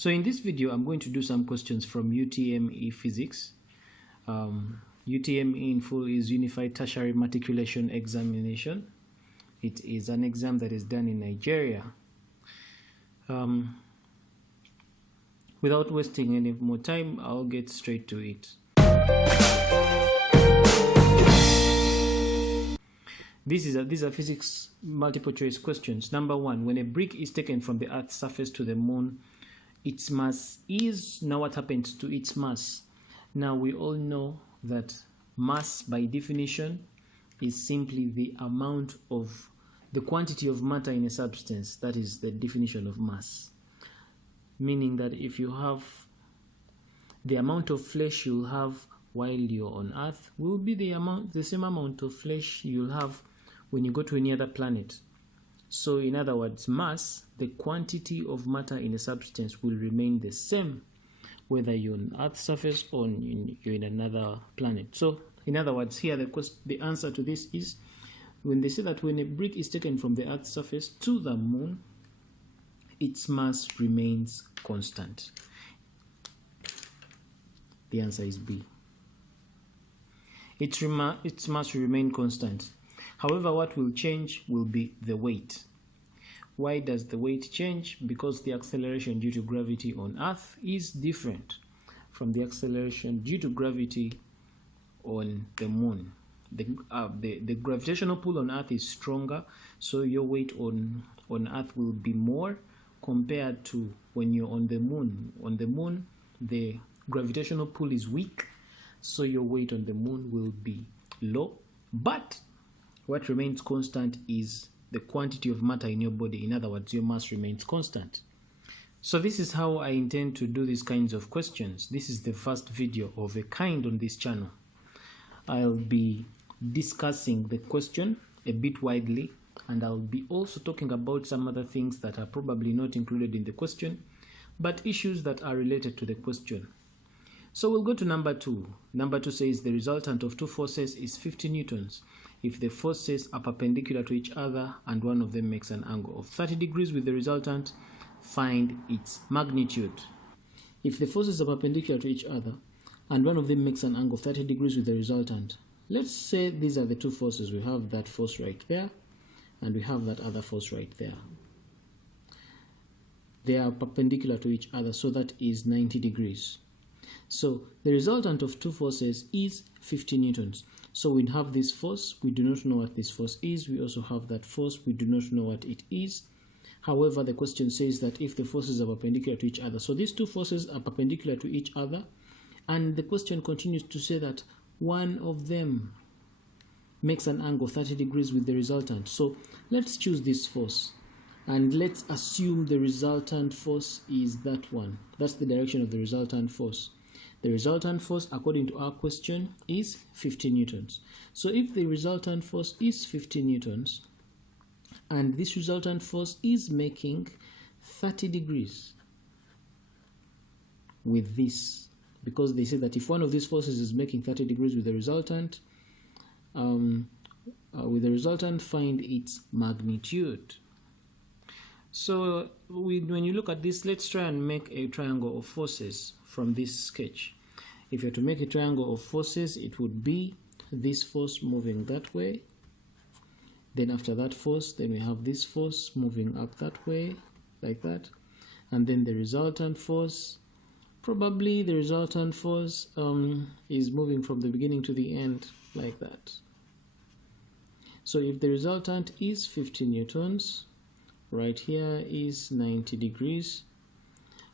So in this video, I'm going to do some questions from UTME Physics. UTME in full is Unified Tertiary Matriculation Examination. It is an exam that is done in Nigeria. Without wasting any more time, I'll get straight to it. These are physics multiple choice questions. Number one, when a brick is taken from the Earth's surface to the moon, its mass is, now what happens to its mass? Now we all know that mass by definition is simply the amount of the quantity of matter in a substance. That is the definition of mass. Meaning that if you have the amount of flesh you'll have while you're on Earth will be the same amount of flesh you'll have when you go to any other planet. So in other words, mass, the quantity of matter in a substance, will remain the same whether you're on Earth's surface or you're in another planet. So in other words, here the answer to this is when they say that when a brick is taken from the Earth's surface to the moon, its mass remains constant. The answer is B. Its mass will remain constant. However, what will change will be the weight. Why does the weight change? Because the acceleration due to gravity on Earth is different from the acceleration due to gravity on the moon. The gravitational pull on Earth is stronger, so your weight on Earth will be more compared to when you're on the moon. On the moon, the gravitational pull is weak, so your weight on the moon will be low. But what remains constant is the quantity of matter in your body. In other words, your mass remains constant. So this is how I intend to do these kinds of questions. This is the first video of a kind on this channel. I'll be discussing the question a bit widely, and I'll be also talking about some other things that are probably not included in the question, but issues that are related to the question. So we'll go to number 2. Number 2 says the resultant of two forces is 50 newtons. If the forces are perpendicular to each other and one of them makes an angle of 30 degrees with the resultant, find its magnitude. If the forces are perpendicular to each other and one of them makes an angle of 30 degrees with the resultant, let's say these are the two forces. We have that force right there and we have that other force right there. They are perpendicular to each other, so that is 90 degrees. So the resultant of two forces is 50 newtons. So we have this force, we do not know what this force is. We also have that force, we do not know what it is. However, the question says that if the forces are perpendicular to each other, so these two forces are perpendicular to each other, and the question continues to say that one of them makes an angle 30 degrees with the resultant. So let's choose this force and let's assume the resultant force is that one. That's the direction of the resultant force. The resultant force, according to our question, is 50 newtons. So if the resultant force is 50 newtons and this resultant force is making 30 degrees with this, because they say that if one of these forces is making 30 degrees with the resultant, find its magnitude. So when you look at this, let's try and make a triangle of forces from this sketch. If you're to make a triangle of forces, it would be this force moving that way. Then after that force, then we have this force moving up that way, like that. And then the resultant force, probably the resultant force is moving from the beginning to the end, like that. So if the resultant is 50 newtons, right here is 90 degrees.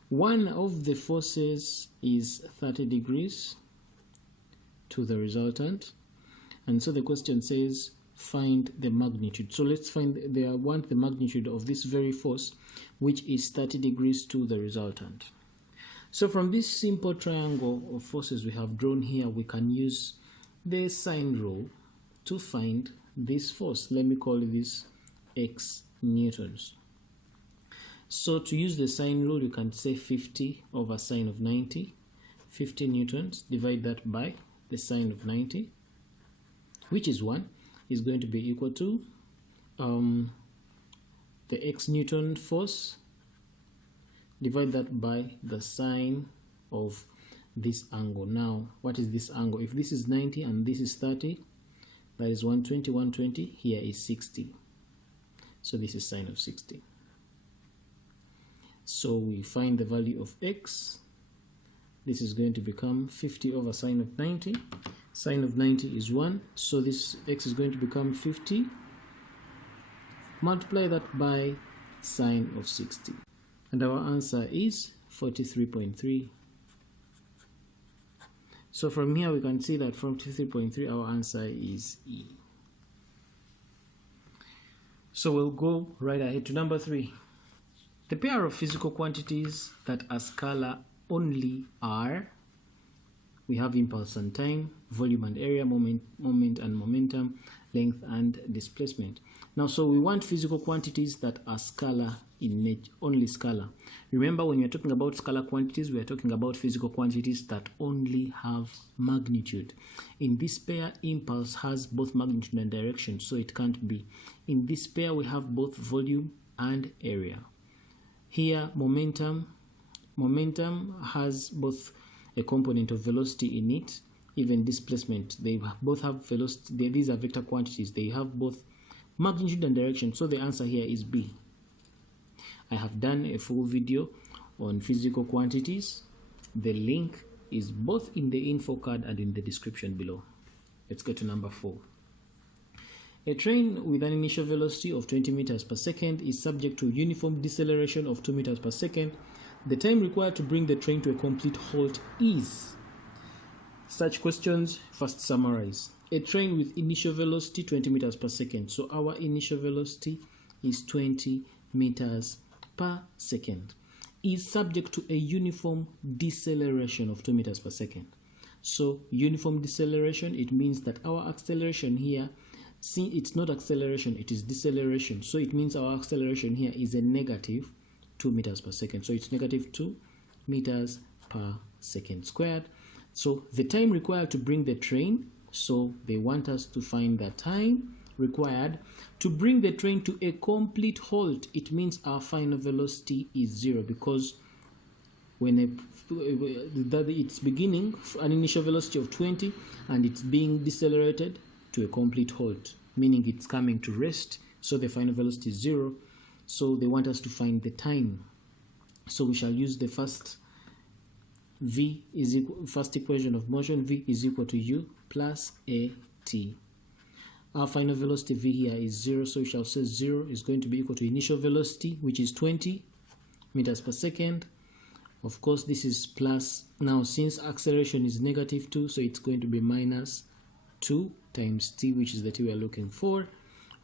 One of the forces is 30 degrees to the resultant. And so the question says, find the magnitude. So let's want the magnitude of this very force, which is 30 degrees to the resultant. So from this simple triangle of forces we have drawn here, we can use the sine rule to find this force. Let me call this x newtons. So to use the sine rule, you can say 50 over sine of 90. 50 newtons, divide that by the sine of 90, which is 1, is going to be equal to the x Newton force divide that by the sine of this angle. Now, what is this angle? If this is 90 and this is 30, that is 120, 120. Here is 60. So this is sine of 60. So we find the value of x. This is going to become 50 over sine of 90. Sine of 90 is 1. So this x is going to become 50. Multiply that by sine of 60. And our answer is 43.3. So from here we can see that from 43.3 our answer is E. So we'll go right ahead to number 3. The pair of physical quantities that are scalar only are, we have impulse and time, volume and area, moment and momentum, length and displacement. Now, so we want physical quantities that are scalar in nature, only scalar. Remember, when you're talking about scalar quantities, we are talking about physical quantities that only have magnitude. In this pair, impulse has both magnitude and direction, so it can't be. In this pair, we have both volume and area. Here, momentum has both a component of velocity in it, even displacement. They both have velocity. These are vector quantities. They have both magnitude and direction. So the answer here is B. I have done a full video on physical quantities. The link is both in the info card and in the description below. Let's go to number 4. A train with an initial velocity of 20 meters per second is subject to uniform deceleration of 2 meters per second. The time required to bring the train to a complete halt is. Such questions, first summarize. A train with initial velocity 20 meters per second. So our initial velocity is 20 meters per second. Is subject to a uniform deceleration of 2 meters per second. So uniform deceleration, it means that our acceleration here, see, it's not acceleration, it is deceleration. So it means our acceleration here is a negative 2 meters per second. So it's negative 2 meters per second squared. So the time required to bring the train, so they want us to find the time required to bring the train to a complete halt. It means our final velocity is 0, because when it's beginning an initial velocity of 20 and it's being decelerated to a complete halt, meaning it's coming to rest, so the final velocity is 0. So they want us to find the time. So we shall use the first first equation of motion. V is equal to U plus AT. Our final velocity V here is 0, so we shall say 0 is going to be equal to initial velocity, which is 20 meters per second. Of course, this is plus. Now, since acceleration is negative 2, so it's going to be minus 2 times t, which is the t we are looking for.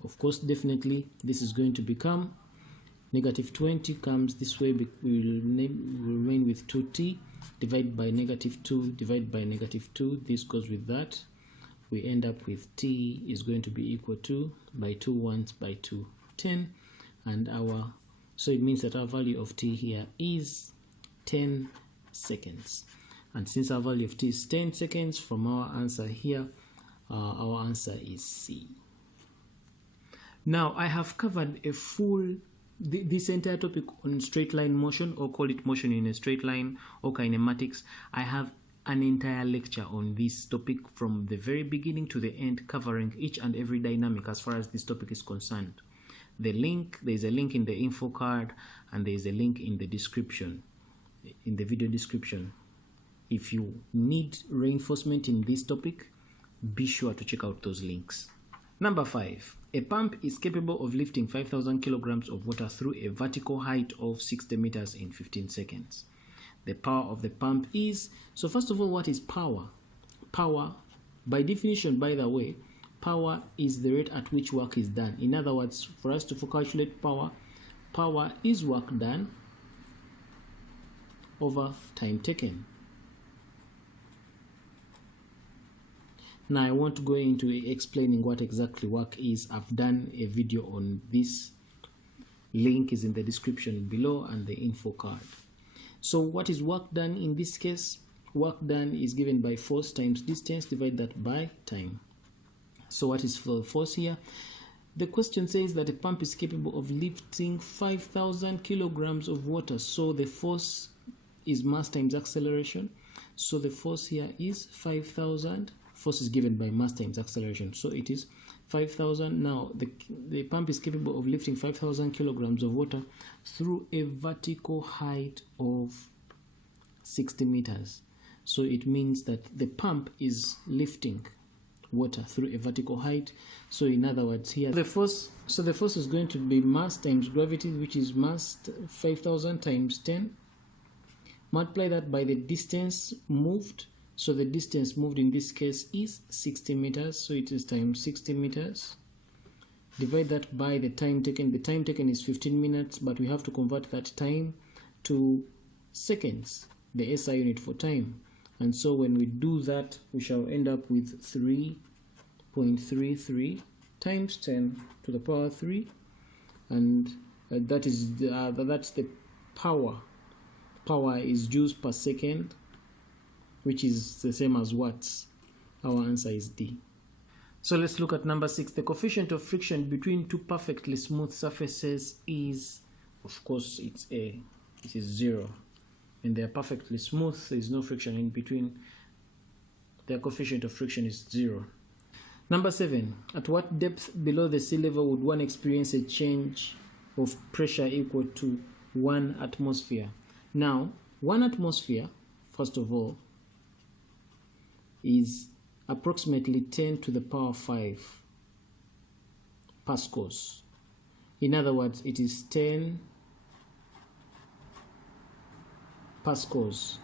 Of course, definitely, this is going to become negative 20 comes this way. We will remain with 2t. Divide by negative 2, divide by negative 2. This goes with that. We end up with t is going to be equal to, by 2 ones by 2, 10. And so it means that our value of t here is 10 seconds. And since our value of t is 10 seconds, from our answer here, our answer is C. Now, I have covered a full this entire topic on straight line motion, or call it motion in a straight line, or kinematics. I have an entire lecture on this topic from the very beginning to the end, covering each and every dynamic as far as this topic is concerned. There is a link in the info card, and there is a link in the description, in the video description. If you need reinforcement in this topic, be sure to check out those links. Number 5. A pump is capable of lifting 5,000 kilograms of water through a vertical height of 60 meters in 15 seconds. The power of the pump is, so first of all, what is power? Power, by definition, by the way, power is the rate at which work is done. In other words, for us to calculate power, power is work done over time taken. Now I want to go into explaining what exactly work is. I've done a video on this. Link is in the description below and the info card. So what is work done in this case? Work done is given by force times distance, divide that by time. So what is for force here? The question says that a pump is capable of lifting 5,000 kilograms of water. So the force is mass times acceleration. So the force here is 5,000. Force is given by mass times acceleration. So it is 5,000. Now the pump is capable of lifting 5,000 kilograms of water through a vertical height of 60 meters. So it means that the pump is lifting water through a vertical height. So in other words, here the force is going to be mass times gravity, which is mass 5,000 times 10. Multiply that by the distance moved. So the distance moved in this case is 60 meters. So it is times 60 meters. Divide that by the time taken. The time taken is 15 minutes, but we have to convert that time to seconds, the SI unit for time. And so when we do that, we shall end up with 3.33 times 10 to the power 3, and that's the power. Power is joules per second, which is the same as watts. Our answer is D. So let's look at number 6. The coefficient of friction between two perfectly smooth surfaces is, of course, it is 0. And they are perfectly smooth, there is no friction in between. Their coefficient of friction is 0. Number 7. At what depth below the sea level would one experience a change of pressure equal to 1 atmosphere? Now, 1 atmosphere, first of all, is approximately 10 to the power 5 pascals. In other words, it is 10 pascals.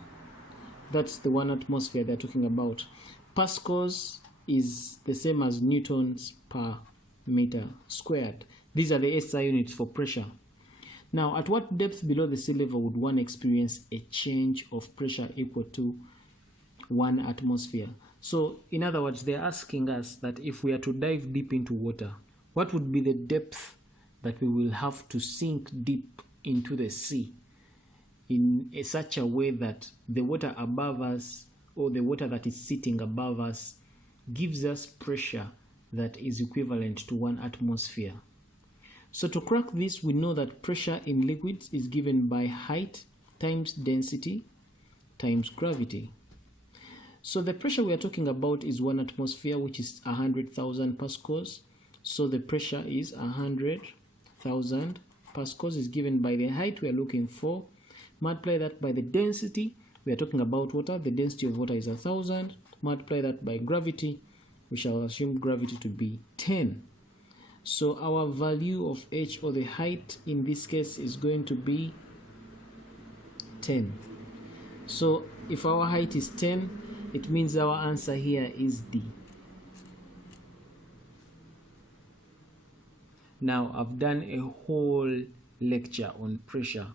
That's the 1 atmosphere they're talking about. Pascals is the same as newtons per meter squared. These are the SI units for pressure. Now, at what depth below the sea level would one experience a change of pressure equal to 1 atmosphere? So, in other words, they're asking us that if we are to dive deep into water, what would be the depth that we will have to sink deep into the sea in such a way that the water above us, or the water that is sitting above us, gives us pressure that is equivalent to 1 atmosphere. So to crack this, we know that pressure in liquids is given by height times density times gravity. So the pressure we are talking about is 1 atmosphere, which is 100,000 pascals. So the pressure is 100,000 pascals is given by the height we are looking for. Multiply that by the density. We are talking about water. The density of water is 1,000. Multiply that by gravity. We shall assume gravity to be 10. So our value of h, or the height in this case, is going to be 10. So if our height is 10, it means our answer here is D. Now I've done a whole lecture on pressure,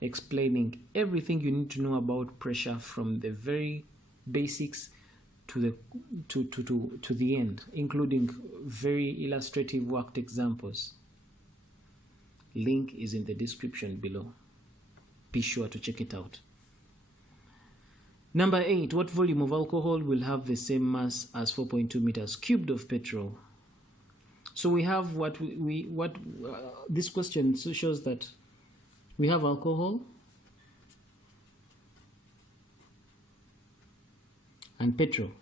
explaining everything you need to know about pressure from the very basics to the end, including very illustrative worked examples. Link is in the description below. Be sure to check it out. Number 8. What volume of alcohol will have the same mass as 4.2 meters cubed of petrol? So we have this question shows that we have alcohol and petrol.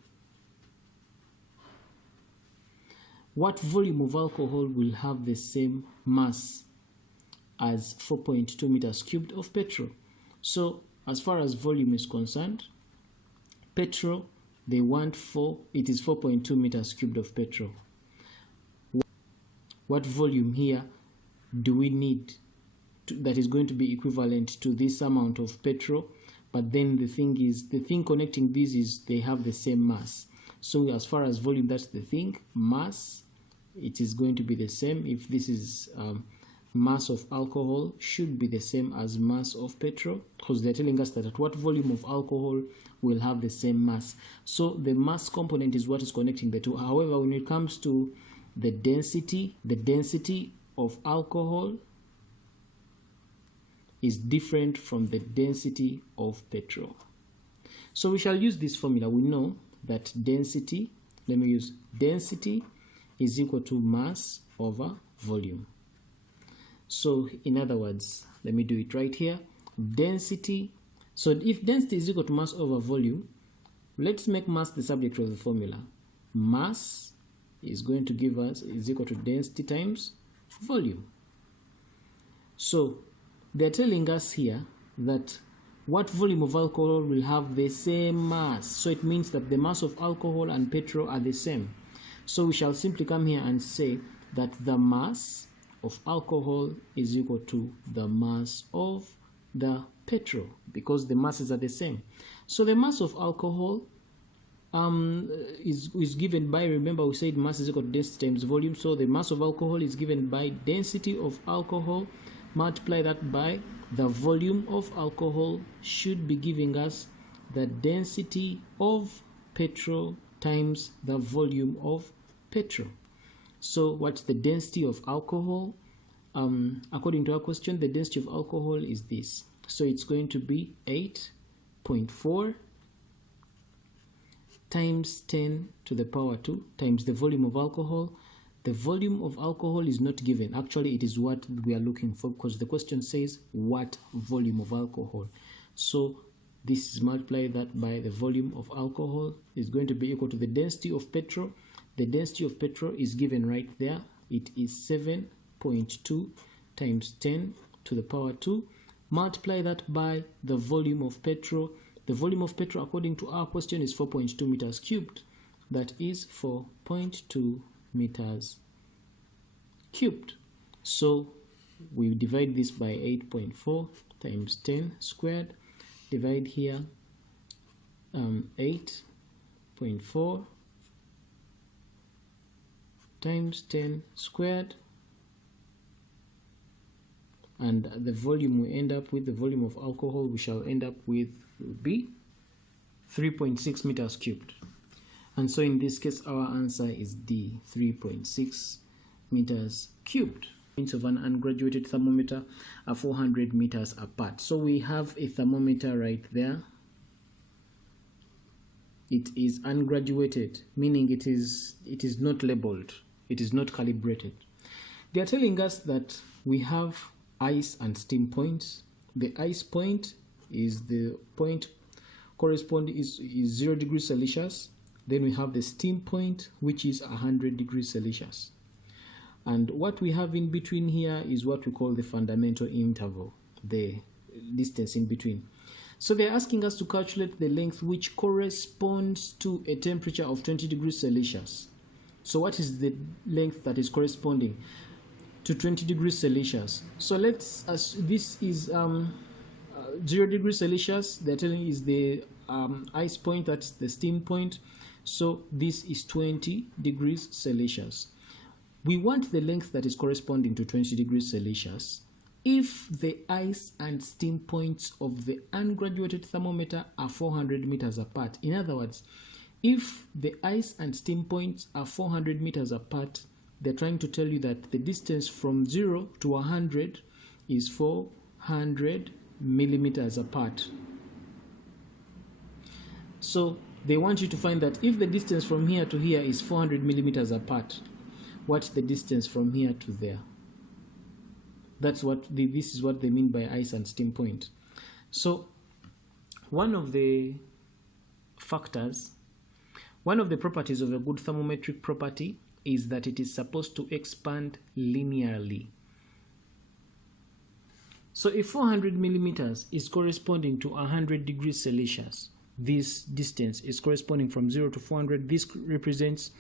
What volume of alcohol will have the same mass as 4.2 meters cubed of petrol? So as far as volume is concerned, petrol, they want it is 4.2 meters cubed of petrol. What volume here do we need that is going to be equivalent to this amount of petrol? But then the thing connecting these is they have the same mass. So as far as volume, that's the thing. Mass, it is going to be the same. If this is mass of alcohol, should be the same as mass of petrol, because they're telling us that at what volume of alcohol will have the same mass. So the mass component is what is connecting the two. However, when it comes to the density of alcohol is different from the density of petrol. So we shall use this formula. We know that density, let me use density, is equal to mass over volume. So in other words, let me do it right here. Density. So if density is equal to mass over volume, let's make mass the subject of the formula. Mass is going to give us is equal to density times volume. So they're telling us here that what volume of alcohol will have the same mass. So it means that the mass of alcohol and petrol are the same. So we shall simply come here and say that the mass of alcohol is equal to the mass of the petrol, because the masses are the same. So the mass of alcohol is given by, remember we said mass is equal to density times volume. So the mass of alcohol is given by density of alcohol, multiply that by the volume of alcohol, should be giving us the density of petrol times the volume of petrol. So what's the density of alcohol? According to our question, the density of alcohol is this. So it's going to be 8.4 times 10 to the power 2 times the volume of alcohol. The volume of alcohol is not given. Actually, it is what we are looking for, because the question says what volume of alcohol. So this is multiply that by the volume of alcohol is going to be equal to the density of petrol. The density of petrol is given right there. It is 7.2 times 10 to the power 2. Multiply that by the volume of petrol. The volume of petrol, according to our question, is 4.2 meters cubed. That is 4.2 meters cubed. So we divide this by 8.4 times 10 squared. Divide here 8.4 times 10 squared, and the volume we end up with, the volume of alcohol we shall end up with will be 3.6 meters cubed. And so in this case our answer is D, 3.6 meters cubed. Points of an ungraduated thermometer are 400 meters apart. So we have a thermometer right there. It is ungraduated, meaning it is not labeled, it is not calibrated. They are telling us that we have ice and steam points. The ice point is the point corresponding is 0 degrees Celsius. Then we have the steam point, which is 100 degrees Celsius. And what we have in between here is what we call the fundamental interval, the distance in between. So they're asking us to calculate the length which corresponds to a temperature of 20 degrees Celsius. So what is the length that is corresponding to 20 degrees Celsius? So let's, this is 0 degrees Celsius, they're telling is the ice point, that's the steam point. So this is 20 degrees Celsius. We want the length that is corresponding to 20 degrees Celsius if the ice and steam points of the ungraduated thermometer are 400 meters apart. In other words, if the ice and steam points are 400 meters apart, they're trying to tell you that the distance from 0 to 100 is 400 millimeters apart. So they want you to find that if the distance from here to here is 400 millimeters apart, what's the distance from here to there? That's what this is what they mean by ice and steam point. So one of the factors, one of the properties of a good thermometric property is that it is supposed to expand linearly. So if 400 millimeters is corresponding to 100 degrees Celsius, this distance is corresponding from 0 to 400. This represents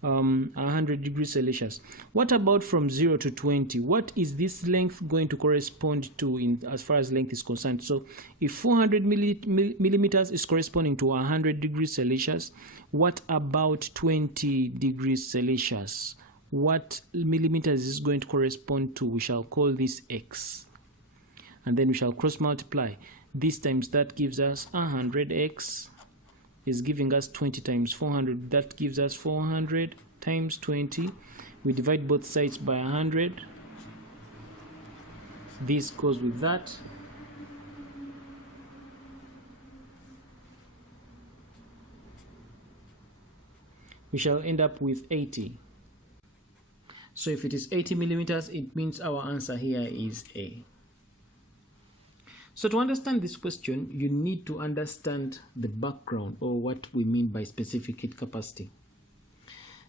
100 degrees Celsius. What about from 0 to 20? What is this length going to correspond to in as far as length is concerned? So if 400 millimeters is corresponding to 100 degrees Celsius, what about 20 degrees Celsius? What millimeters is going to correspond to? We shall call this x, and then we shall cross multiply. This times that gives us 100x is giving us 20 times 400. That gives us 400 times 20. We divide both sides by 100. This goes with that. We shall end up with 80. So if it is 80 millimeters, it means our answer here is A. So to understand this question, you need to understand the background, or what we mean by specific heat capacity.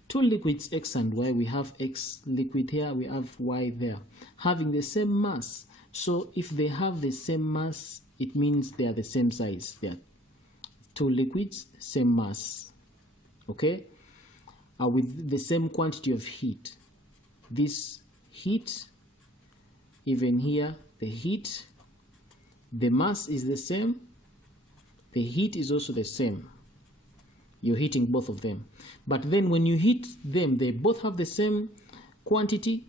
Two liquids, X and Y, we have X liquid here, we have Y there, having the same mass. So if they have the same mass, it means they are the same size. They are two liquids, same mass, okay, with the same quantity of heat. This heat, even here, the heat, the mass is the same, the heat is also the same. You're heating both of them. But then when you heat them, they both have the same quantity,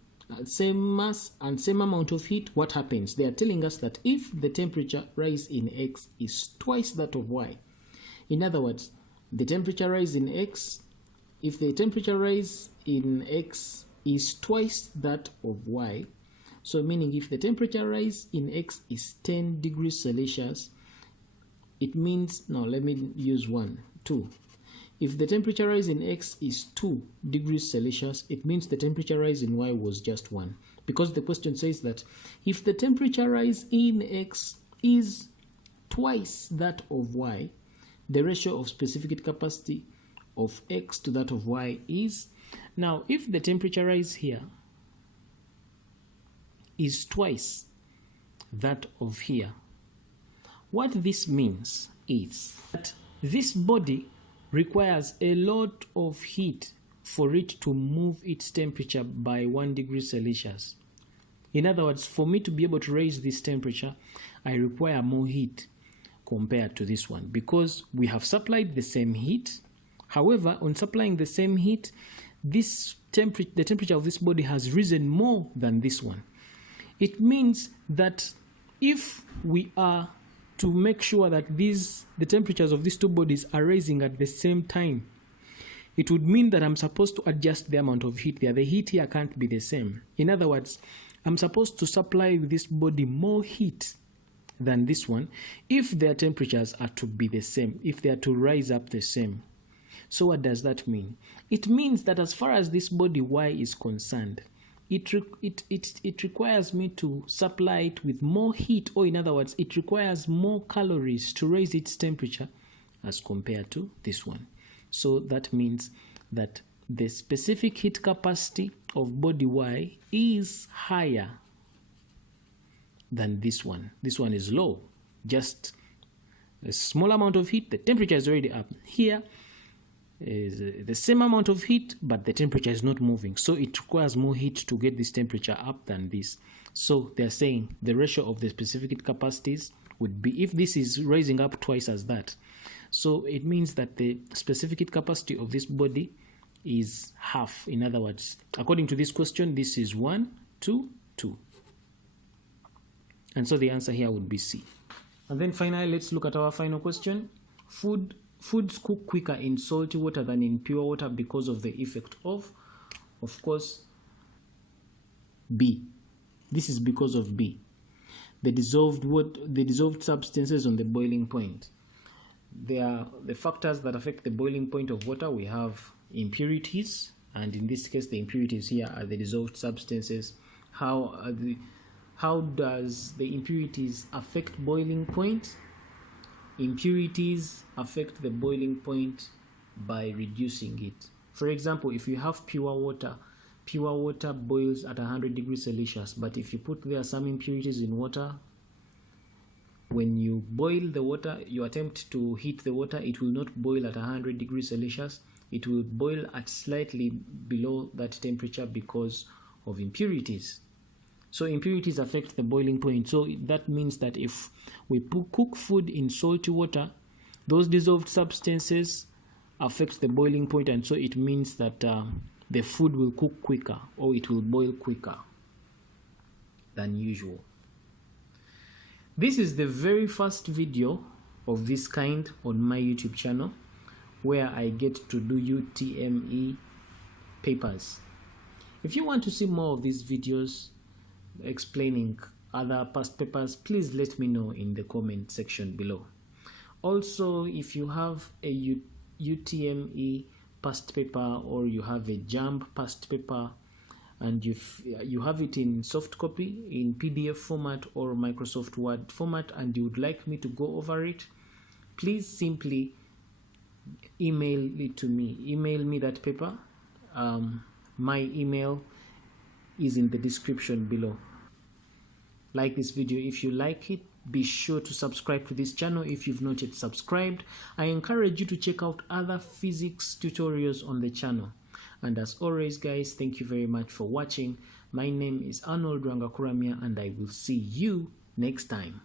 same mass, and same amount of heat. What happens? They are telling us that if the temperature rise in X is twice that of Y, in other words, the temperature rise in X, if the temperature rise in X is twice that of Y, so meaning if the temperature rise in X is 10 degrees Celsius, it means, now let me use 2. If the temperature rise in X is 2 degrees Celsius, it means the temperature rise in Y was just 1. Because the question says that if the temperature rise in X is twice that of Y, the ratio of specific heat capacity of X to that of Y is, now if the temperature rise here is twice that of here, what this means is that this body requires a lot of heat for it to move its temperature by 1 degree Celsius. In other words, for me to be able to raise this temperature, I require more heat compared to this one, because we have supplied the same heat. However, on supplying the same heat, the temperature of this body has risen more than this one. It means that if we are to make sure that the temperatures of these two bodies are rising at the same time, it would mean that I'm supposed to adjust the amount of heat there. The heat here can't be the same. In other words, I'm supposed to supply this body more heat than this one if their temperatures are to be the same, if they are to rise up the same. So what does that mean? It means that as far as this body Y is concerned, it requires me to supply it with more heat, or in other words, it requires more calories to raise its temperature as compared to this one. So that means that the specific heat capacity of body Y is higher than this one. This one is low, just a small amount of heat, the temperature is already up. Here is the same amount of heat, but the temperature is not moving, so it requires more heat to get this temperature up than this. So they're saying the ratio of the specific heat capacities would be, if this is rising up twice as that, so it means that the specific heat capacity of this body is half. In other words, according to this question, this is 1, 2, 2. And so the answer here would be C. And then finally, let's look at our final question. Foods cook quicker in salty water than in pure water because of the effect of course, B. This is because of B. The dissolved substances on the boiling point. They are the factors that affect the boiling point of water. We have impurities, and in this case, the impurities here are the dissolved substances. How does the impurities affect boiling point? Impurities affect the boiling point by reducing it. For example, if you have pure water boils at 100 degrees Celsius, but if you put there some impurities in water, when you boil the water, you attempt to heat the water, it will not boil at 100 degrees Celsius. It will boil at slightly below that temperature because of impurities. So impurities affect the boiling point. So that means that if we cook food in salty water, those dissolved substances affect the boiling point, and so it means that the food will cook quicker, or it will boil quicker than usual. This is the very first video of this kind on my YouTube channel, where I get to do UTME papers. If you want to see more of these videos explaining other past papers, please let me know in the comment section below. Also, if you have a UTME past paper, or you have a JAMB past paper, and you have it in soft copy, in PDF format or Microsoft Word format, and you would like me to go over it, please simply email it to me. Email me that paper. My email is in the description below. Like this video if you like it. Be sure to subscribe to this channel if you've not yet subscribed. I encourage you to check out other physics tutorials on the channel. And as always, guys, thank you very much for watching. My name is Arnold Rangakuramia, and I will see you next time.